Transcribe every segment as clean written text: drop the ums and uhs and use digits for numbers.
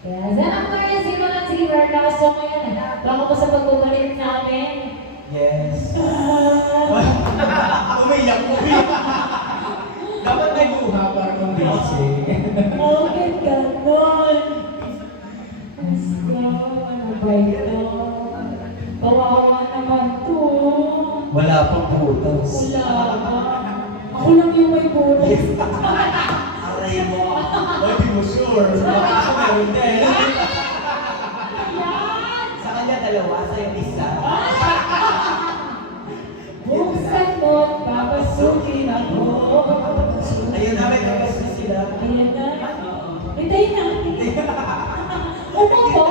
Yes, and of course, yung mga zero last song ngayon, baka pa sa pagbabalik namin. Yes. Umiyak. Dapat may luha para convincing. Bakit ganon? Asko, ano ba ito? Kawawa naman to. Wala pang butas. Wala ba? Ako lang yung may butas. Aray mo. Oy, di mo sure. Baka ako meron din. Ayan! Sa kanya dalawa, sa'yo isa. Buksan mo, papasukin ako. Ayun na, may tapos na sila. Ayan na. Hintayin natin. Umupo.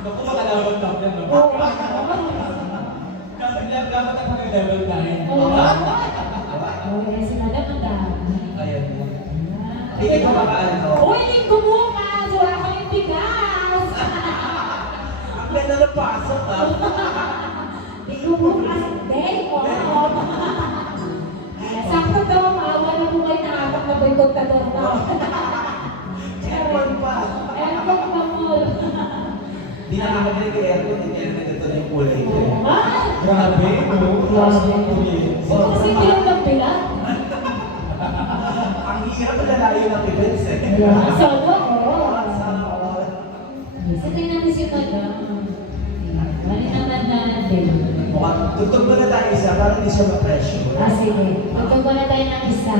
Naku, makalaban top yan, no? Oo. Dapat ako may level 9. Oo. Okay, si Madam ang dami. Ayun. Hindi ko makaano. Uy, linggo bukas! Wala kaming bigas! Ang ganda na pasok, ha? Linggo bukas, day off! Sakto daw, maawa na po kayo na apat na boykottador na. Aircon pa. Aircon pa mo. Di na nakagaling kay aircon, hindi na nagkito na yung kulay ko. Ay! Grabe, no? Grabe. Kasi bilang ng pilat. Ang hirap na lalayo ng events, eh. Sana, oo. Sana all. Sa tingnan natin si Madam. Mali naman natin. Mukhang, tugtog mo na tayo isa para hindi siya ma-pressure. Ah, sige. Tugtog na tayo ng isa.